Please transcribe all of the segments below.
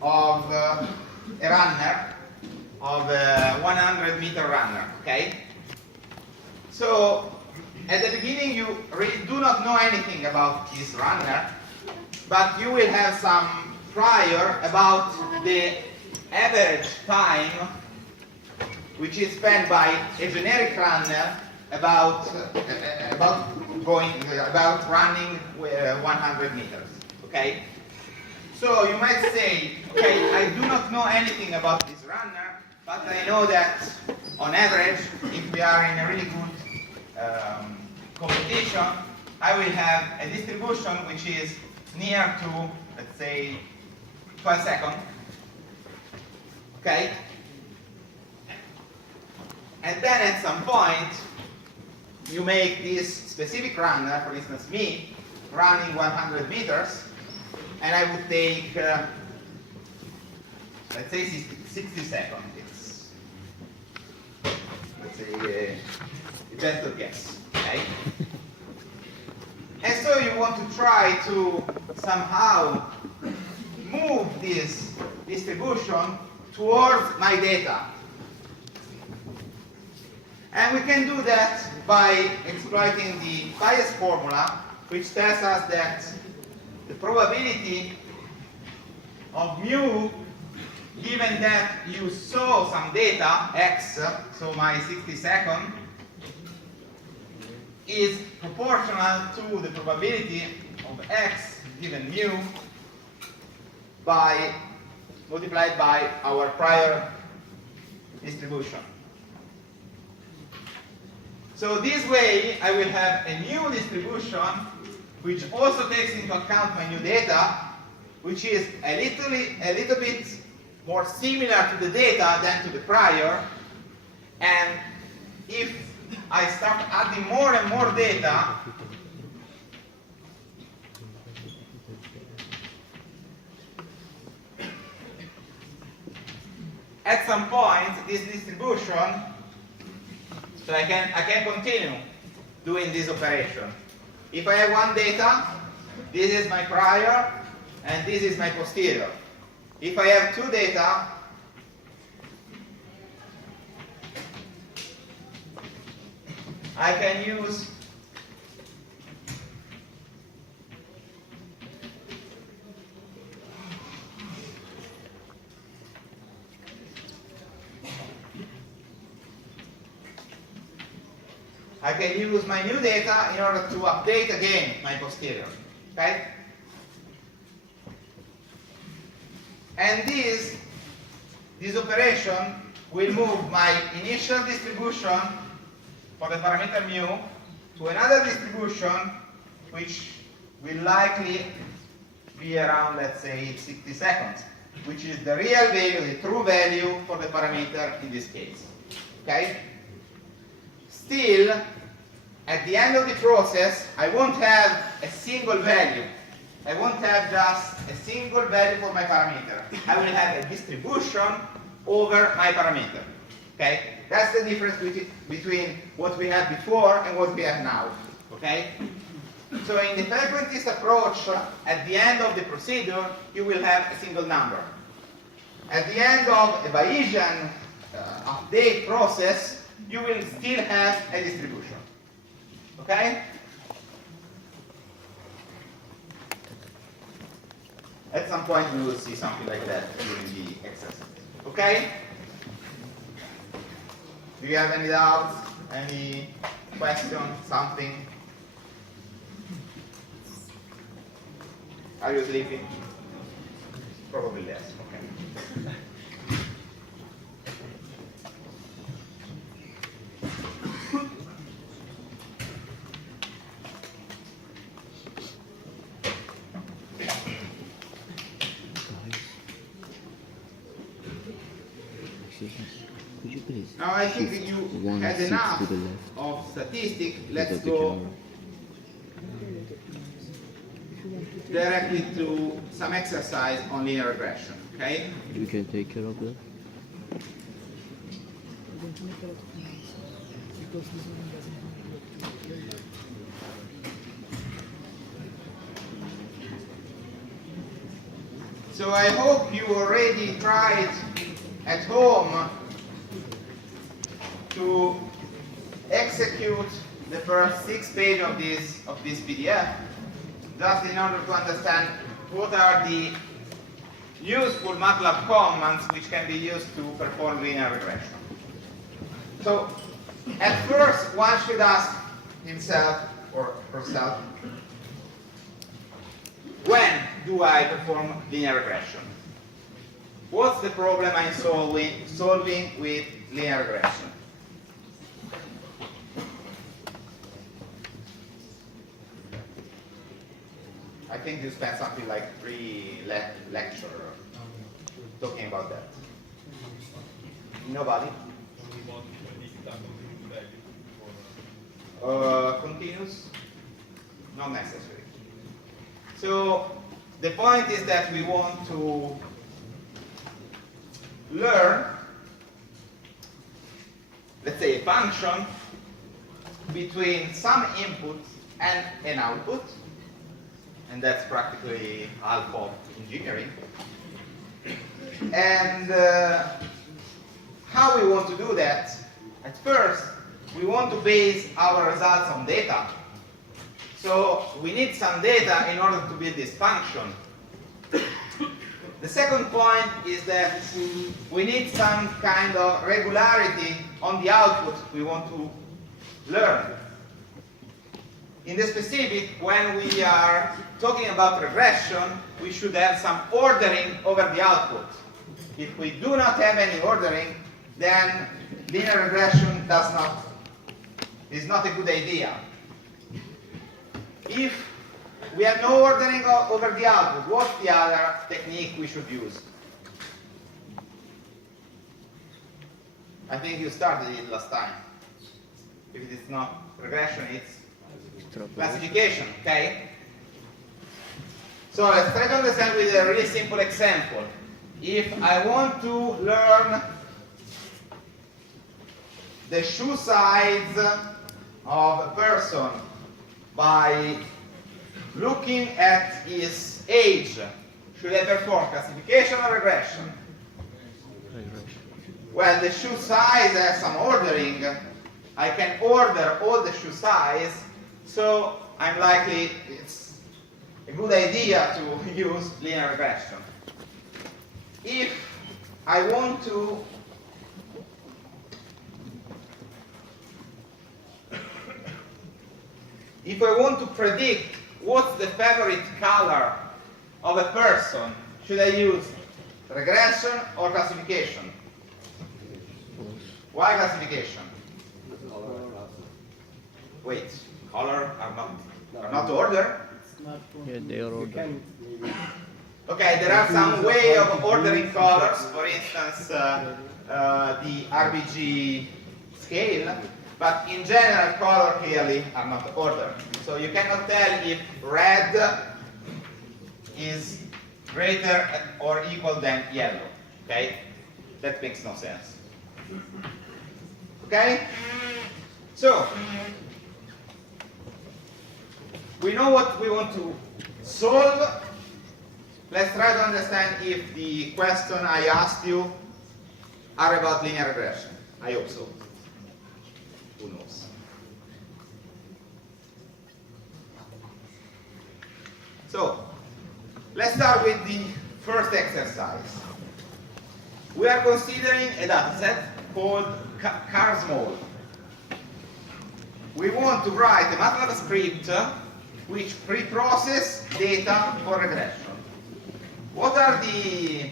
of a runner, of a 100-meter runner, okay? So at the beginning you really do not know anything about this runner, but you will have some prior about the average time which is spent by a generic runner about running 100 meters. Okay. So you might say, okay, I do not know anything about this runner, but I know that on average, if we are in a really good competition, I will have a distribution which is near to, let's say, 12 seconds. Okay? And then at some point, you make this specific runner, for instance me, running 100 meters, and I would take, let's say, 60 seconds. It's, let's say, a gentle guess. Okay? And so you want to try to somehow move this distribution towards my data. And we can do that by exploiting the bias formula, which tells us that the probability of mu, given that you saw some data, x, so my 60 seconds, is proportional to the probability of x given mu multiplied by our prior distribution. So this way I will have a new distribution which also takes into account my new data, which is a little bit more similar to the data than to the prior. And if I start adding more and more data, at some point this distribution, so I can continue doing this operation. If I have one data, this is my prior and this is my posterior. If I have two data, I can use my new data in order to update again my posterior. Okay? And this operation will move my initial distribution for the parameter mu to another distribution which will likely be around, let's say, 60 seconds, which is the real value, the true value for the parameter in this case. Okay? Still, at the end of the process, I won't have a single value. I won't have just a single value for my parameter. I will have a distribution over my parameter. Okay? That's the difference between what we had before and what we have now. Okay? So in the frequentist approach, at the end of the procedure, you will have a single number. At the end of a Bayesian update process, you will still have a distribution. Okay? At some point we will see something like that during the exercise. Okay? Do you have any doubts? Any question? Something? Are you sleeping? Probably yes. Okay. Could you please? Now I think that you had enough of statistics. Let's go directly to some exercise on linear regression. Okay? You can take care of that. So I hope you already tried at home to execute the first 6 pages of this PDF, just in order to understand what are the useful MATLAB commands which can be used to perform linear regression. So, at first, one should ask himself or herself, when do I perform linear regression? What's the problem I'm solving with linear regression? I think you spent something like 3 lectures talking about that. Nobody? Continuous? Not necessary. So the point is that we want to learn, let's say, a function between some input and an output, and that's practically half of engineering. And how we want to do that? At first, we want to base our results on data. So we need some data in order to build this function. The second point is that we need some kind of regularity on the output we want to learn. In the specific, when we are talking about regression, we should have some ordering over the output. If we do not have any ordering, then linear regression is not a good idea. If we have no ordering over the output, what's the other technique we should use? I think you started it last time. If it is not regression, it's classification, okay? So let's try to understand with a really simple example. If I want to learn the shoe size of a person by looking at his age, should I perform classification or regression? Well, the shoe size has some ordering. I can order all the shoe size, so I'm likely it's a good idea to use linear regression. If I want to predict what's the favorite color of a person, should I use regression or classification? Why classification? Wait, color are not order? Yeah, they are ordered. Okay, there are some way of ordering colors, for instance, the RBG scale, but in general, color clearly are not ordered. So you cannot tell if red is greater or equal than yellow. Okay, that makes no sense. Okay, so we know what we want to solve. Let's try to understand if the question I asked you are about linear regression. I hope so. Who knows? So, let's start with the first exercise. We are considering a dataset called car small. We want to write a MATLAB script which pre-process data for regression. What are the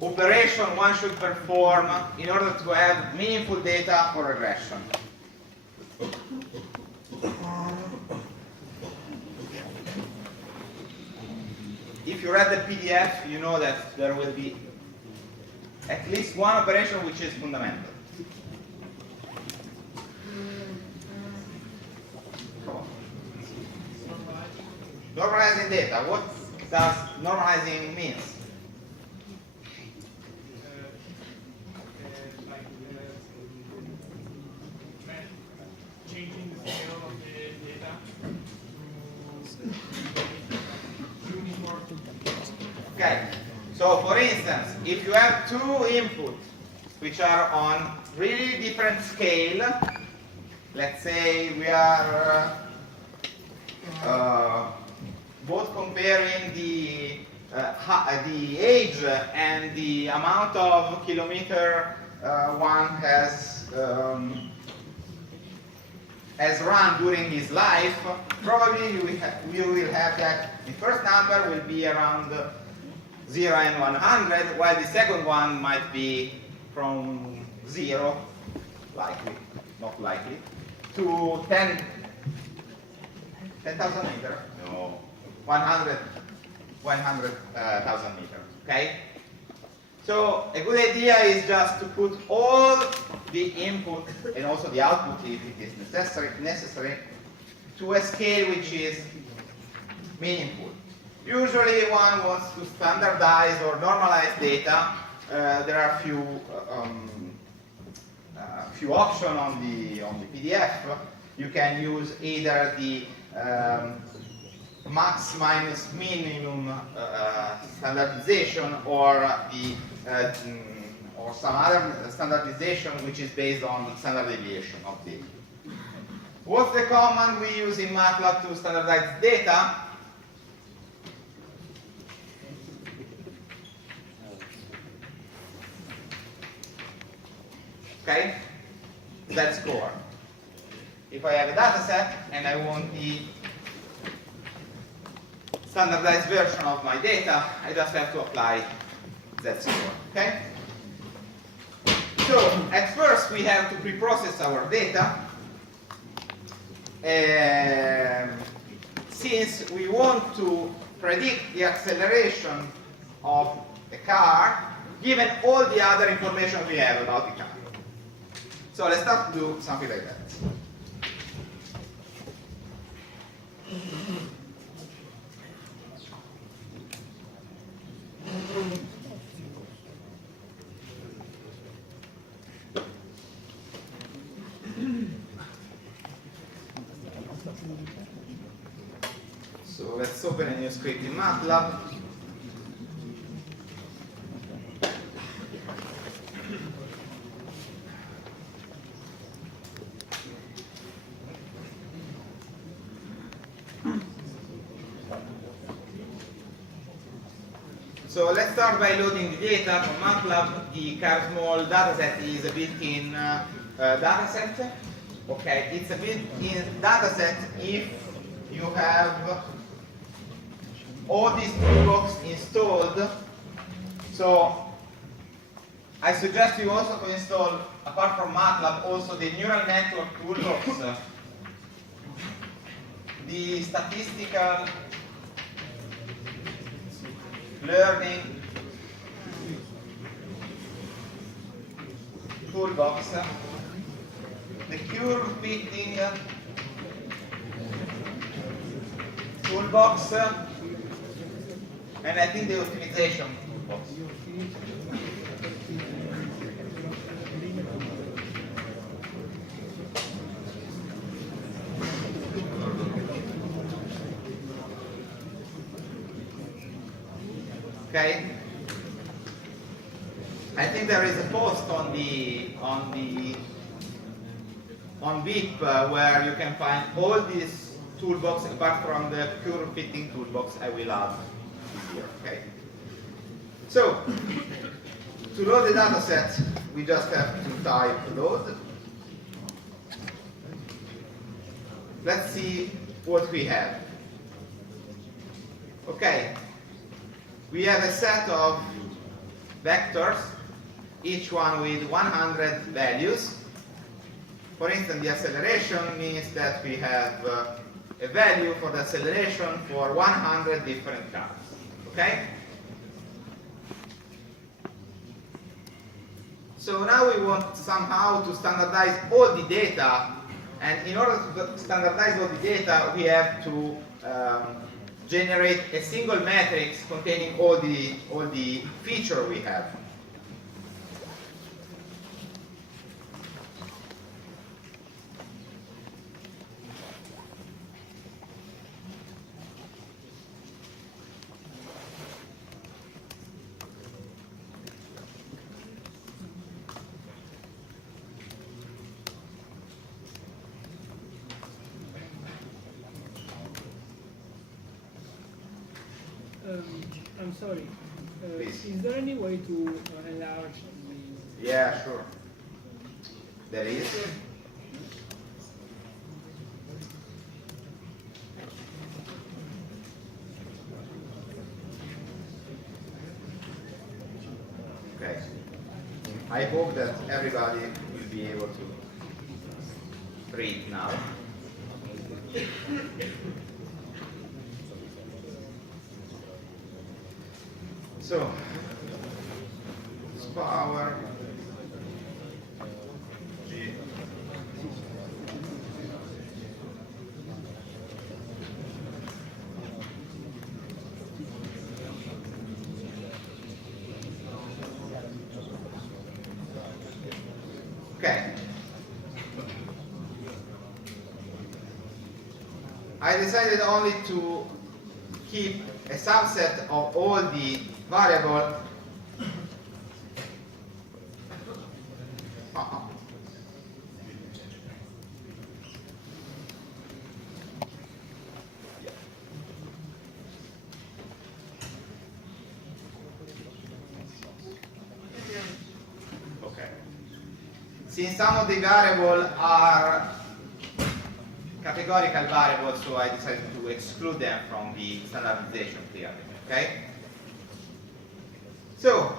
operations one should perform in order to have meaningful data for regression? If you read the PDF, you know that there will be at least one operation which is fundamental. Normalizing data. What does normalizing mean? Changing the scale of the data to uniform So for instance, if you have two inputs which are on really different scale, let's say we are both comparing the age and the amount of kilometer one has run during his life, probably you will have that the first number will be around 0 and 100, while the second one might be from 0, likely, not likely, to 10,000 meters. No, 100,000 meters. Okay. So a good idea is just to put all the input and also the output, if it is necessary, to a scale which is meaningful. Usually one wants to standardize or normalize data. There are few options on the PDF. You can use either the max minus minimum standardization or some other standardization which is based on standard deviation of data. What's the command we use in MATLAB to standardize data? Okay, z-score. If I have a data set and I want the standardized version of my data, I just have to apply z-score. Okay? So at first we have to pre-process our data. Since we want to predict the acceleration of a car, given all the other information we have about the car. So let's start to do something like that. So let's open a new script in MATLAB. So let's start by loading the data from MATLAB. The CarSmall dataset is a built-in dataset. Okay, it's a built-in dataset if you have all these toolbox installed. So I suggest you also to install, apart from MATLAB, also the neural network toolbox, the statistical learning toolbox, the curve fitting toolbox, and I think the optimization toolbox. Okay. I think there is a post on VIP where you can find all these toolbox apart from the curve fitting toolbox I will add here. Okay. So to load the data set, we just have to type load. Let's see what we have. Okay. We have a set of vectors, each one with 100 values. For instance, the acceleration means that we have a value for the acceleration for 100 different cars. Okay? So now we want somehow to standardize all the data, and in order to standardize all the data, we have to generate a single matrix containing all the feature we have. I'm sorry. Please. Is there any way to enlarge the... Yeah, sure. There is. Okay. I hope that everybody will be able to read now. So, power G. Okay. I decided only to keep a subset of all the variables. Okay. Since some of the variables are categorical variables, so I decided to exclude them from the standardization clearly. Okay? So,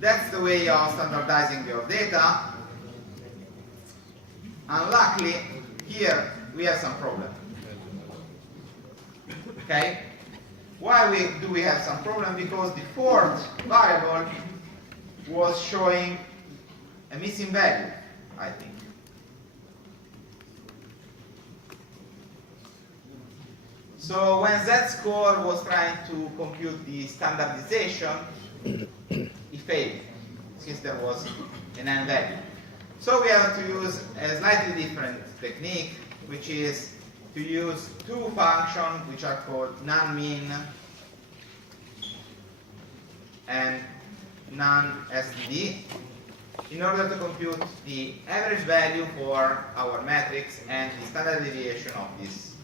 that's the way of standardizing your data. Unluckily, here we have some problem. Okay? Why do we have some problem? Because the fourth variable was showing a missing value, I think. So when Z-score was trying to compute the standardization, it failed, since there was an n value. So we have to use a slightly different technique, which is to use two functions which are called non-mean and non-SDD in order to compute the average value for our matrix and the standard deviation of these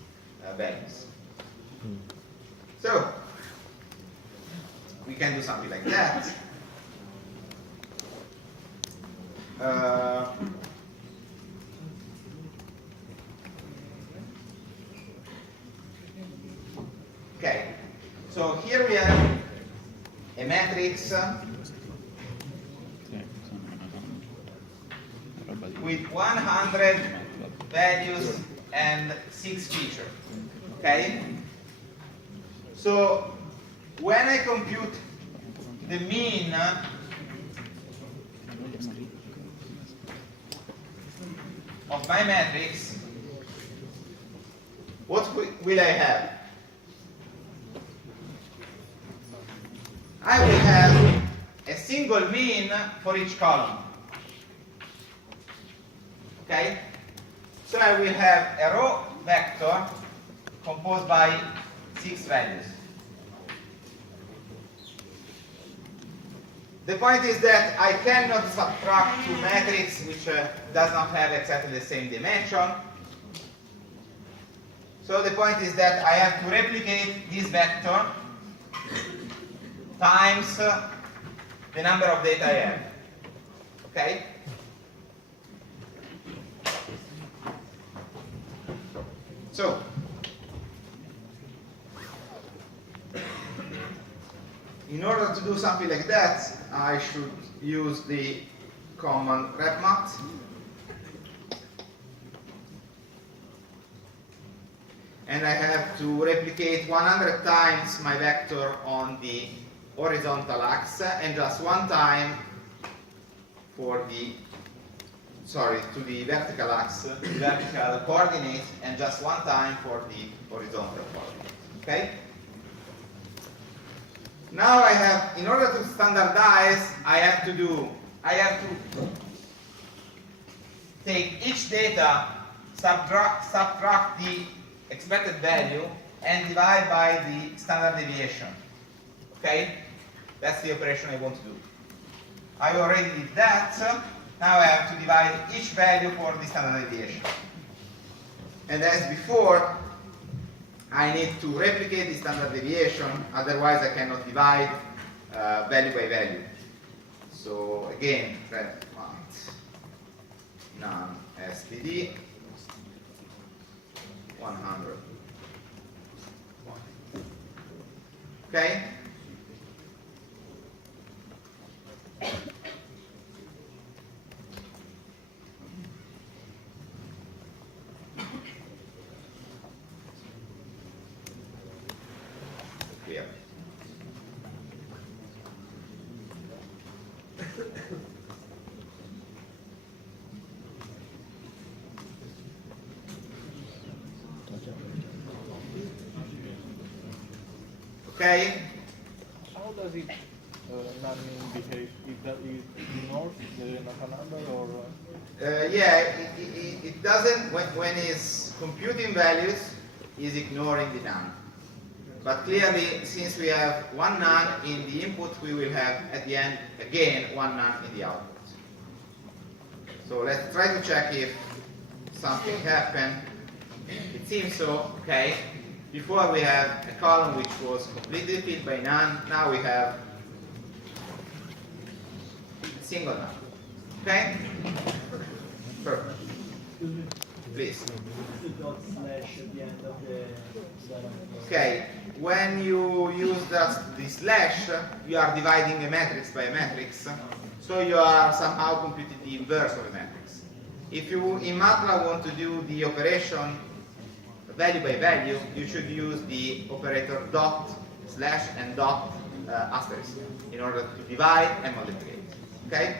values. So we can do something like that. Okay, so here we have a matrix with 100 values and 6 features. Okay? So when I compute the mean of my matrix, what will I have? I will have a single mean for each column. Okay? So I will have a row vector composed by 6 values. The point is that I cannot subtract two matrices which does not have exactly the same dimension. So the point is that I have to replicate this vector times the number of data I have. Okay? So, in order to do something like that, I should use the common repmat. And I have to replicate 100 times my vector on the horizontal axis and just one time for the, to the vertical axis, the vertical coordinate, and just one time for the horizontal coordinate. Okay? Now I have, in order to standardize, I have to take each data, subtract the expected value, and divide by the standard deviation. Okay? That's the operation I want to do. I already did that. Now I have to divide each value for the standard deviation. And as before, I need to replicate the standard deviation, otherwise I cannot divide value by value. So again, red font, none STD, 100. Okay? Clear. Okay? How does it behave? It ignores the Naka number or? Yeah, it doesn't, when it's computing values, is ignoring the none. But clearly, since we have one none in the input, we will have at the end, again, one none in the output. So let's try to check if something happened. It seems so, okay. Before we had a column which was completely filled by none, now we have a single none. Okay? Perfect. Please. The dot slash at the end of the Okay, when you use the slash, you are dividing a matrix by a matrix, so you are somehow computing the inverse of a matrix. If you in MATLAB want to do the operation value by value, you should use the operator dot, slash, and dot asterisk in order to divide and multiply. Okay?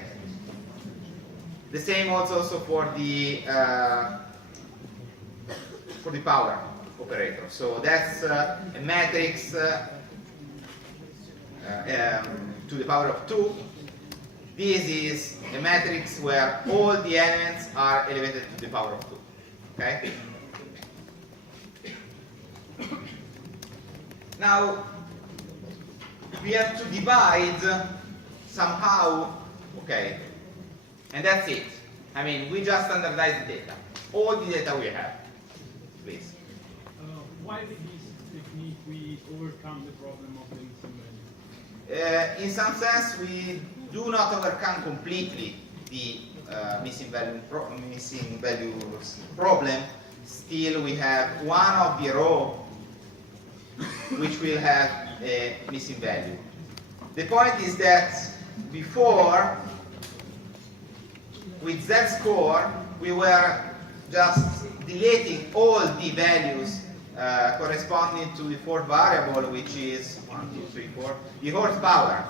The same also for the power operator. So that's a matrix to the power of 2. This is a matrix where all the elements are elevated to the power of 2. Okay? Now, we have to divide somehow, okay, and that's it. I mean, we just standardize the data. All the data we have. Please. Why with this technique we overcome the problem of the missing value? In some sense, we do not overcome completely the missing values problem. Still, we have one of the row which will have a missing value. The point is that before, with z-score, we were just deleting all the values corresponding to the fourth variable, which is 1, 2, 3, 4, the horsepower.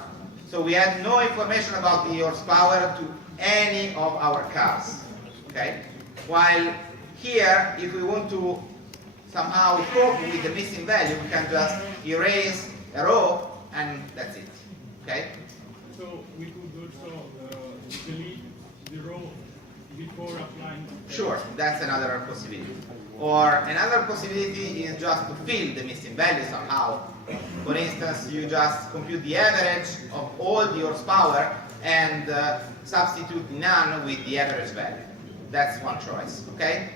So we had no information about the horsepower to any of our cars. Okay? While here, if we want to somehow cope with the missing value, we can just erase a row and that's it. Okay? So we could also delete the row before applying. Sure, that's another possibility. Or another possibility is just to fill the missing value somehow. For instance, you just compute the average of all the horsepower and substitute none with the average value. That's one choice, okay?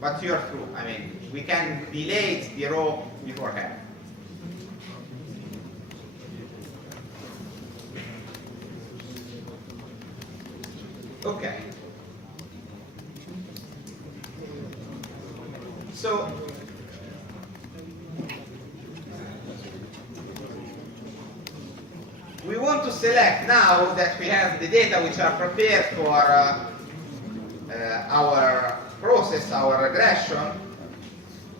But you're through. I mean, we can delete the row beforehand. Okay. So, we want to select now that we have the data which are prepared for our process, our regression.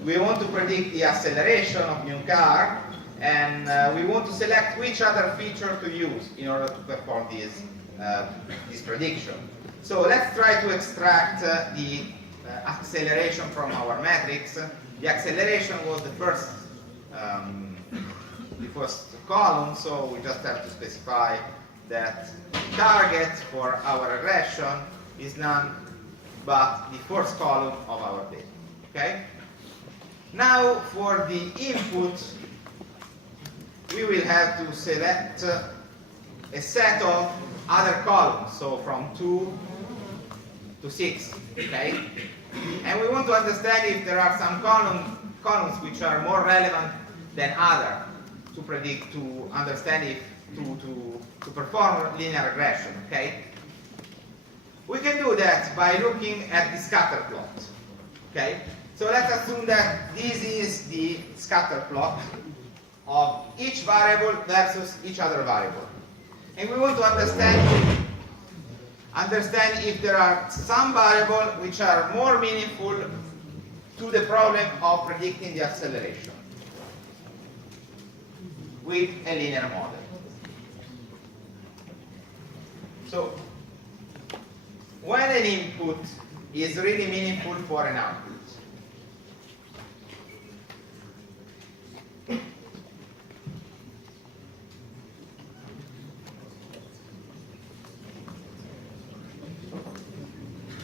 We want to predict the acceleration of new car, and we want to select which other feature to use in order to perform this prediction. So let's try to extract the acceleration from our matrix. The acceleration was the first column, so we just have to specify that the target for our regression is none but the first column of our data. Okay? Now for the input, we will have to select a set of other columns, so from 2 to 6, okay? And we want to understand if there are some columns which are more relevant than other to predict, to understand if, to perform linear regression, okay? We can do that by looking at the scatter plot, okay? So let's assume that this is the scatter plot of each variable versus each other variable. And we want to understand if there are some variables which are more meaningful to the problem of predicting the acceleration with a linear model. So, when an input is really meaningful for an output,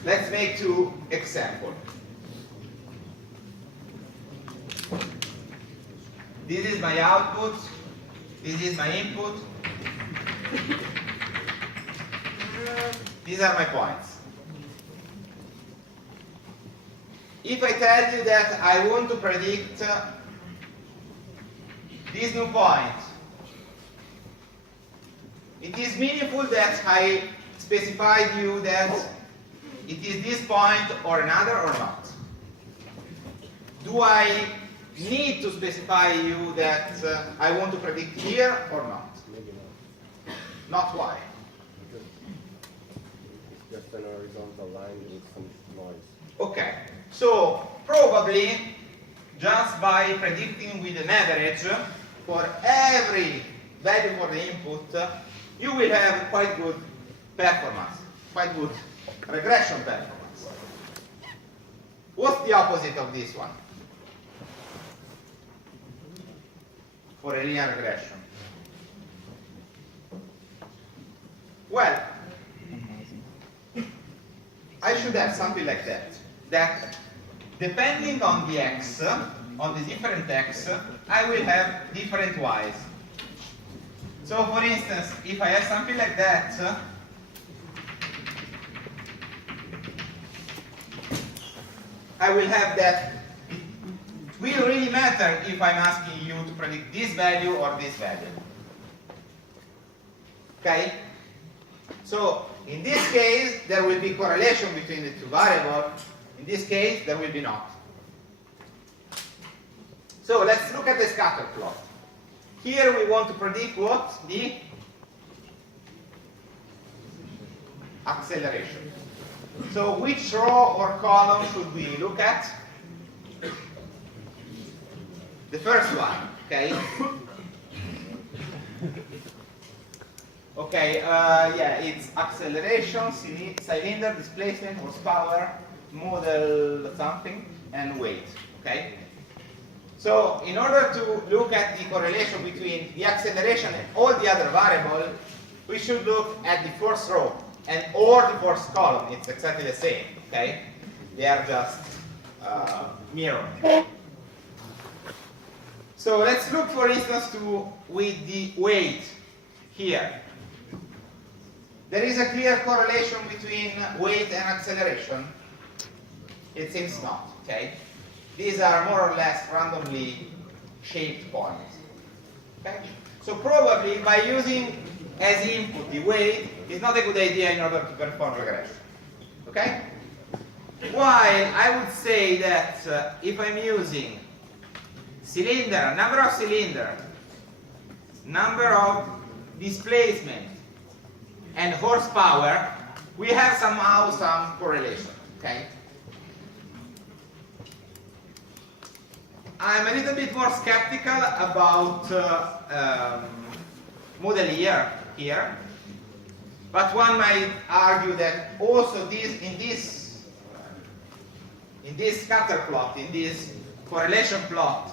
let's make 2 examples. This is my output, this is my input, these are my points. If I tell you that I want to predict this new point, it is meaningful that I specified you that it is this point or another or not. Do I need to specify you that I want to predict here or not? Maybe not. Not why? Because it's just an horizontal line with some noise. Okay, so probably just by predicting with an average for every value for the input, you will have quite good performance, quite good regression performance. What's the opposite of this one? For a linear regression? Well, I should have something like that. That depending on the x, on the different x, I will have different y's. So for instance, if I have something like that, I will have that. It will really matter if I'm asking you to predict this value or this value. Okay? So in this case, there will be correlation between the two variables. In this case, there will be not. So let's look at the scatter plot. Here we want to predict what? The acceleration. So which row or column should we look at? The first one, okay? Okay, yeah, it's acceleration, cylinder, displacement, horsepower, model something, and weight, okay? So in order to look at the correlation between the acceleration and all the other variables, we should look at the first row and or the first column. It's exactly the same, okay? They are just mirrored. So let's look, for instance, with the weight here. There is a clear correlation between weight and acceleration. It seems not, okay? These are more or less randomly shaped points. Okay? So probably by using as input the weight is not a good idea in order to perform regression. Okay? While I would say that if I'm using cylinder, number of cylinder, number of displacement, and horsepower, we have somehow some correlation. Okay? I'm a little bit more skeptical about model year here, but one might argue that also in this scatter plot, in this correlation plot,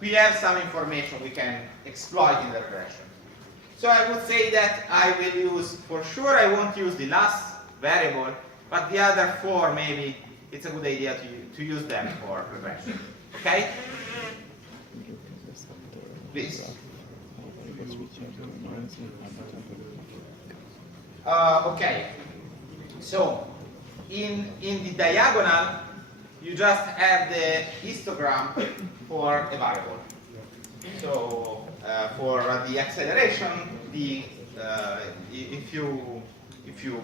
we have some information we can exploit in the regression. So I would say that I will use, for sure I won't use the last variable, but the other four maybe it's a good idea to use them for regression. Okay? Please. Okay, so in the diagonal, you just have the histogram for a variable. So for the acceleration, if you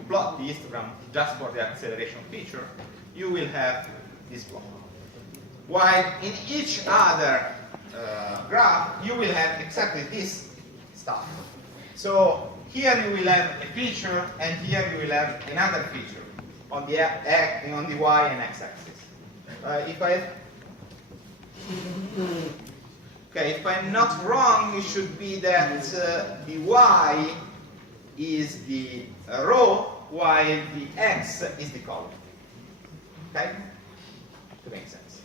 plot the histogram just for the acceleration feature, you will have this plot. While in each other graph, you will have exactly this stuff. So here you will have a feature, and here you will have another feature on the y and x-axis. If I'm not wrong, it should be that the y is the row, while the x is the column. Okay? To make sense.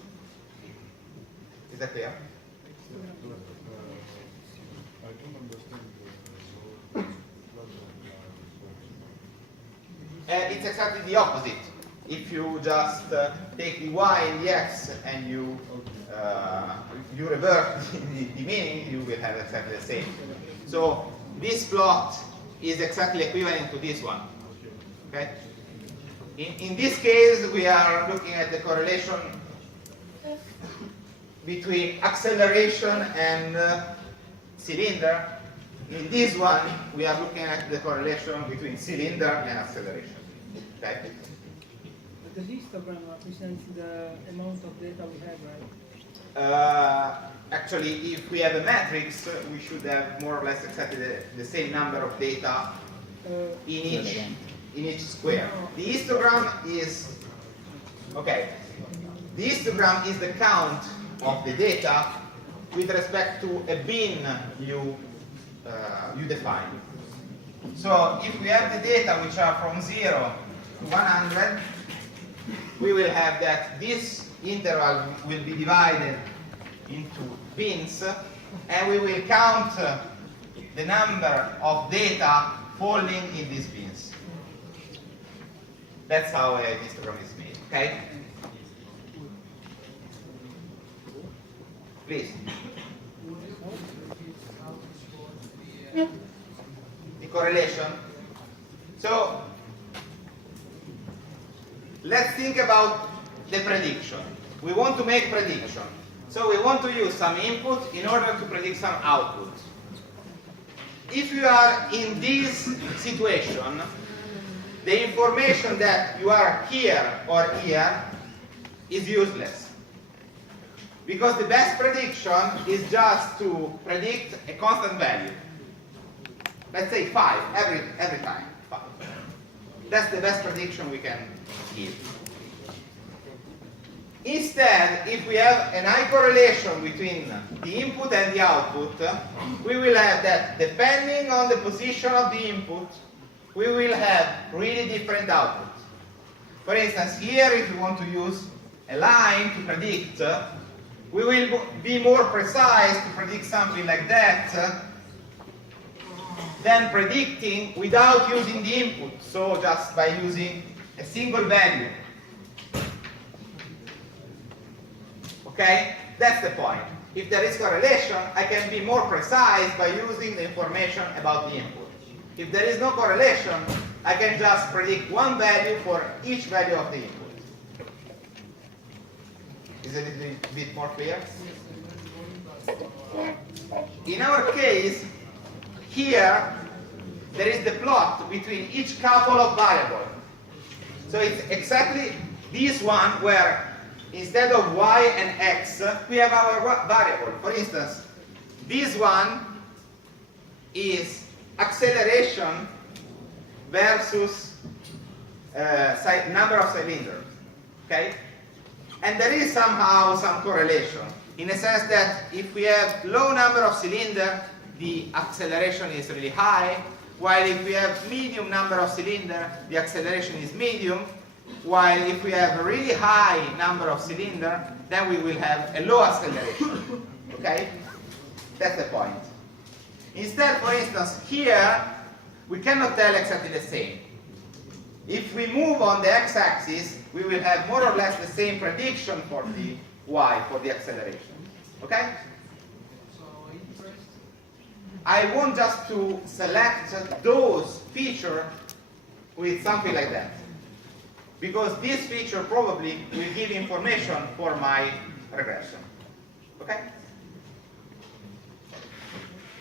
Is that clear? I don't understand. It's exactly the opposite. If you just take the y and the x and you revert the meaning, you will have exactly the same. So this plot is exactly equivalent to this one. Okay? In this case, we are looking at the correlation between acceleration and cylinder. In this one, we are looking at the correlation between cylinder and acceleration. Okay? The histogram represents the amount of data we have, right? Actually, if we have a matrix, we should have more or less exactly the same number of data in each square. The histogram is okay. The histogram is the count of the data with respect to a bin you define. So if we have the data which are from 0 to 100, we will have that this interval will be divided into bins, and we will count the number of data falling in these bins. That's how a histogram is made. Okay? Please. The correlation. So let's think about the prediction. We want to make prediction. So we want to use some input in order to predict some output. If you are in this situation, the information that you are here or here is useless. Because the best prediction is just to predict a constant value. Let's say 5 every time. 5. That's the best prediction we can give. Instead, if we have an high correlation between the input and the output, we will have that depending on the position of the input, we will have really different outputs. For instance, here if we want to use a line to predict, we will be more precise to predict something like that than predicting without using the input, so just by using a single value. Okay? That's the point. If there is correlation, I can be more precise by using the information about the input. If there is no correlation, I can just predict one value for each value of the input. Is it a bit more clear? In our case, here, there is the plot between each couple of variables. So it's exactly this one where instead of y and x, we have our variable. For instance, this one is acceleration versus number of cylinders. Okay? And there is somehow some correlation, in a sense that if we have low number of cylinders, the acceleration is really high, while if we have medium number of cylinders, the acceleration is medium, while if we have a really high number of cylinders, then we will have a low acceleration. Okay? That's the point. Instead, for instance, here, we cannot tell exactly the same. If we move on the x-axis, we will have more or less the same prediction for the y, for the acceleration. Okay? I want just to select those features with something like that. Because this feature probably will give information for my regression. Okay?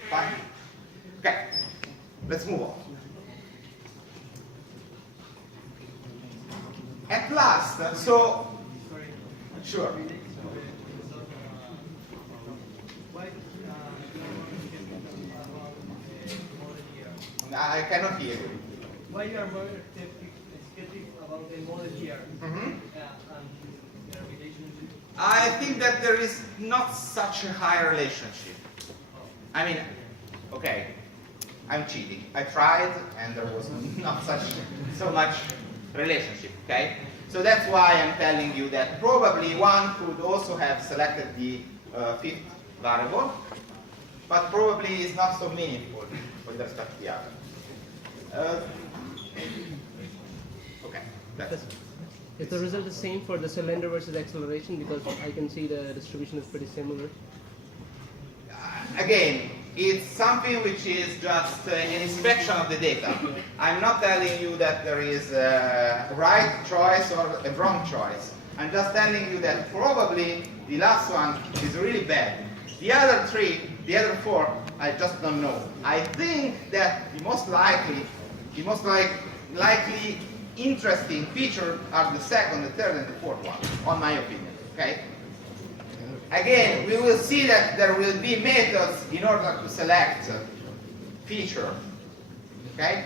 Fine? Okay. Let's move on. At last, so, sure. I cannot hear you. Why you are more skeptic about the model here? And the relationship? I think that there is not such a high relationship. I mean, okay, I'm cheating. I tried, and there was not so much relationship. Okay, so that's why I'm telling you that probably one could also have selected the fifth variable, but probably is not so meaningful with respect to the other. Okay, that's Is the result the same for the cylinder versus acceleration? Because I can see the distribution is pretty similar. again, it's something which is just an inspection of the data. I'm not telling you that there is a right choice or a wrong choice. I'm just telling you that probably the last one is really bad. The other three, the other four, I just don't know. I think that the most likely interesting feature are the second, the third, and the fourth one, on my opinion. Okay. Again, we will see that there will be methods in order to select feature. Okay.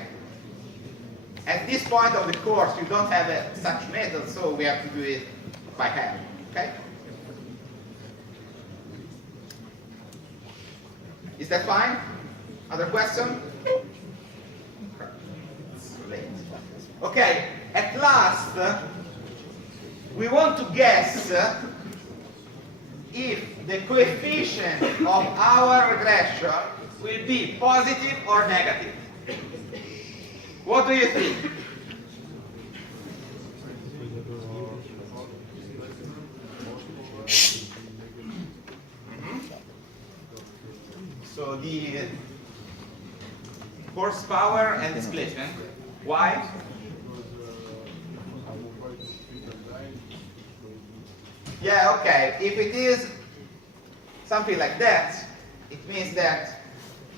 At this point of the course, you don't have such method, so we have to do it by hand. Okay. Is that fine? Other question? Okay, at last, we want to guess if the coefficient of our regression will be positive or negative. What do you think? So the horsepower and displacement. Why? Yeah, okay. If it is something like that, it means that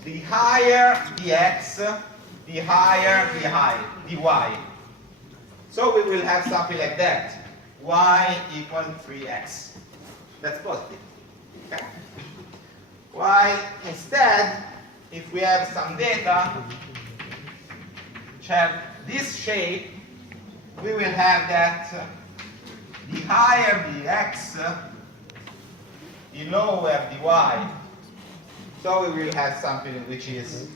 the higher the x, the higher the y. So we will have something like that. Y equal 3x. That's positive. Okay? While instead, if we have some data which have this shape, we will have that the higher the x, the lower the y. So we will have something which is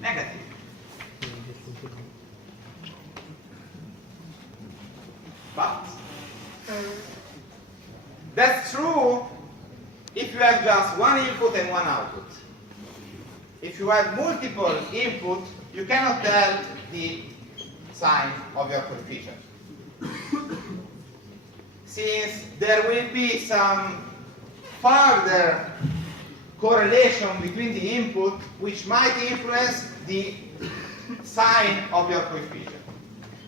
negative. But that's true if you have just one input and one output. If you have multiple input, you cannot tell the sign of your coefficient. Since there will be some further correlation between the input which might influence the sign of your coefficient.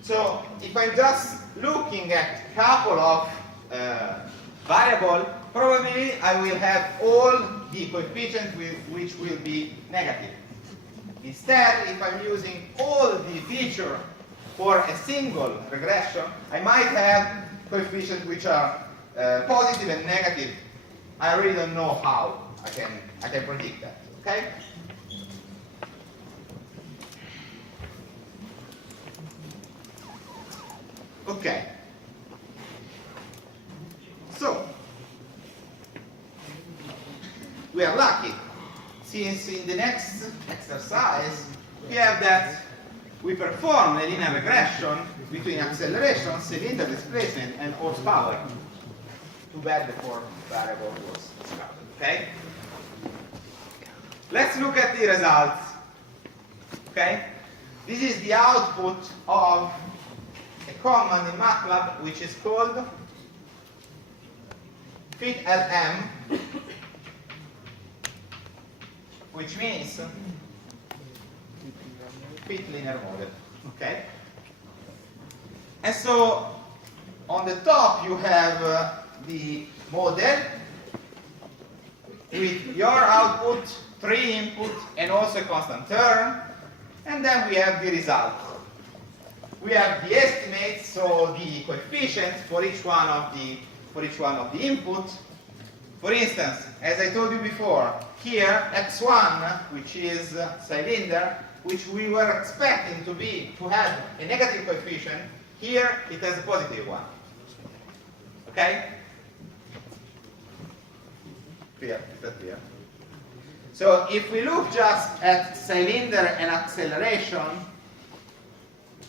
So if I'm just looking at a couple of variables, probably I will have all the coefficients which will be negative. Instead, if I'm using all the features for a single regression, I might have coefficients which are positive and negative. I really don't know how I can predict that. Okay? Okay. So we are lucky, since in the next exercise we have that we perform a linear regression between acceleration, cylinder displacement, and horsepower. Too bad the fourth variable was discarded. Okay? Let's look at the results. Okay? This is the output of a command in MATLAB which is called fitlm, which means fit linear model. Okay? And so on the top you have the model with your output, 3 input, and also a constant term, and then we have the result. We have the estimates, so the coefficients for each one of the inputs. For instance, as I told you before, here x1, which is cylinder, which we were expecting to have a negative coefficient, here it has a positive one. Okay? Clear? Is that clear? So if we look just at cylinder and acceleration,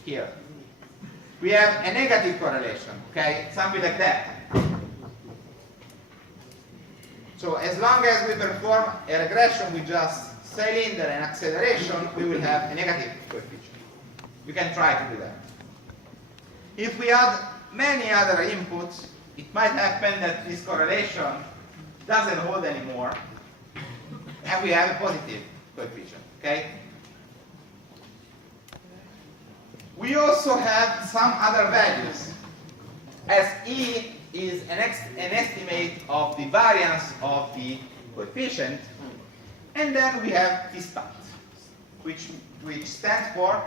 here, we have a negative correlation, okay? Something like that. So as long as we perform a regression with just cylinder and acceleration, we will have a negative coefficient. We can try to do that. If we add many other inputs, it might happen that this correlation doesn't hold anymore, and we have a positive coefficient, okay? We also have some other values, as E is an estimate of the variance of the coefficient, and then we have T stat, which stands for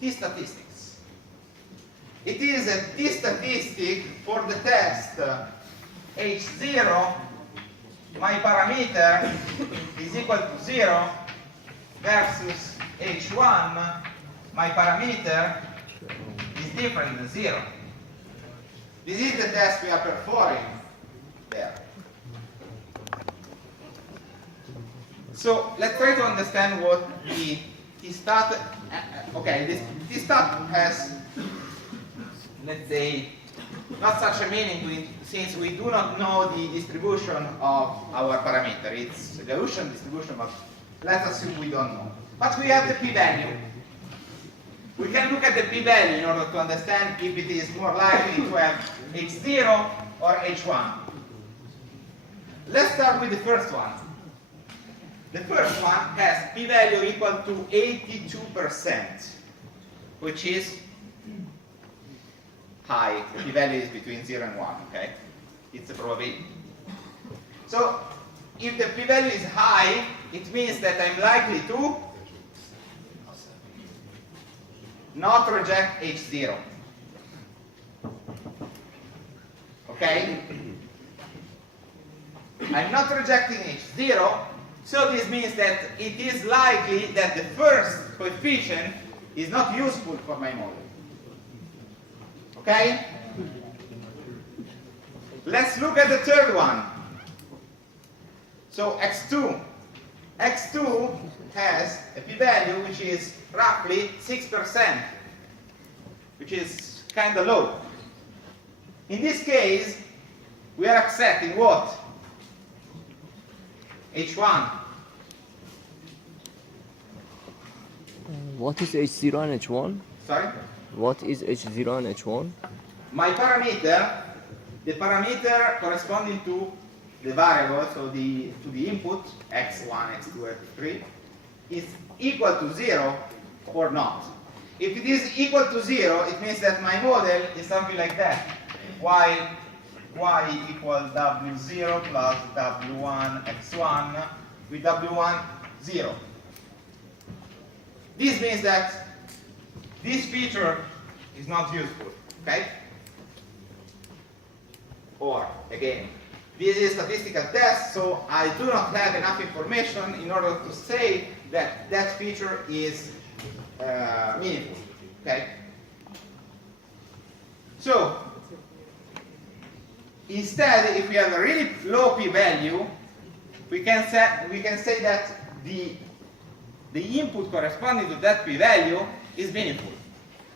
T statistics. It is a T statistic for the test H0, my parameter is equal to 0, versus H1, my parameter is different than 0. This is the test we are performing there. So let's try to understand what the T-stat, okay, this T-stat has, let's say, not such a meaning since we do not know the distribution of our parameter. It's a Gaussian distribution, but let's assume we don't know. But we have the p-value. We can look at the p-value in order to understand if it is more likely to have H0 or H1. Let's start with the first one. The first one has p-value equal to 82%, which is high. The p-value is between 0 and 1, okay? It's a probability. So if the p-value is high, it means that I'm likely to not reject H0. Okay? I'm not rejecting H0, so this means that it is likely that the first coefficient is not useful for my model. Okay? Let's look at the third one. So x2. x2 has a p-value which is roughly 6%, which is kind of low. In this case, we are accepting what? H1. What is H0 and H1? Sorry? What is H0 and H1? My parameter, the parameter corresponding to the variable, so to the input, x1, x2, x3, is equal to 0 or not. If it is equal to 0, it means that my model is something like that. Y equal W0 plus W1 x1 with W1 0. This means that this feature is not useful, okay? Or, again, this is a statistical test, so I do not have enough information in order to say that that feature is meaningful, okay? So, instead, if we have a really low p-value, we can say that the input corresponding to that p-value is meaningful.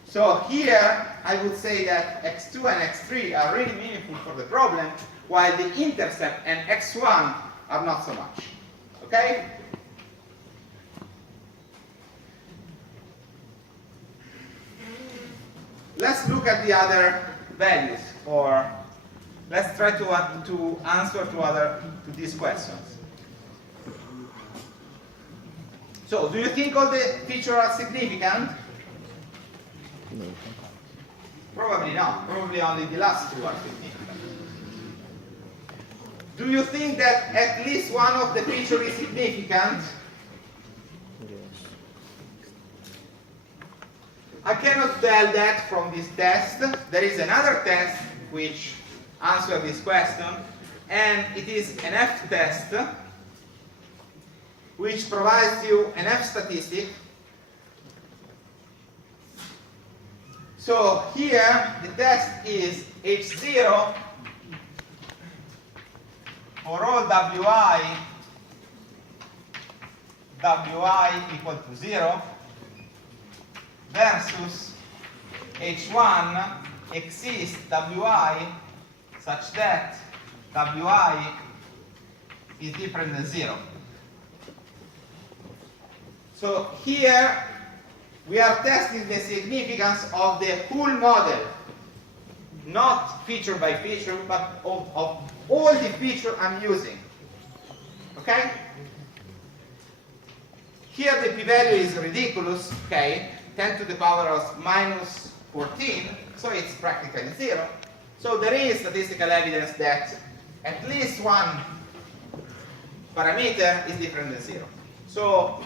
So here, I would say that x2 and x3 are really meaningful for the problem, while the intercept and x1 are not so much. Okay? Let's look at the other values for let's try to answer to these questions. So, do you think all the features are significant? No. Probably not. Probably only the last two are significant. Do you think that at least one of the features is significant? Yes. I cannot tell that from this test. There is another test which answers this question, and it is an F test which provides you an F statistic. So here the test is H0 for all Wi equal to 0 versus H1 exists Wi such that Wi is different than 0. So here we are testing the significance of the whole model, not feature by feature, but of all the features I'm using. Okay? Here the p-value is ridiculous, okay? 10 to the power of minus 14, so it's practically 0. So there is statistical evidence that at least one parameter is different than 0. So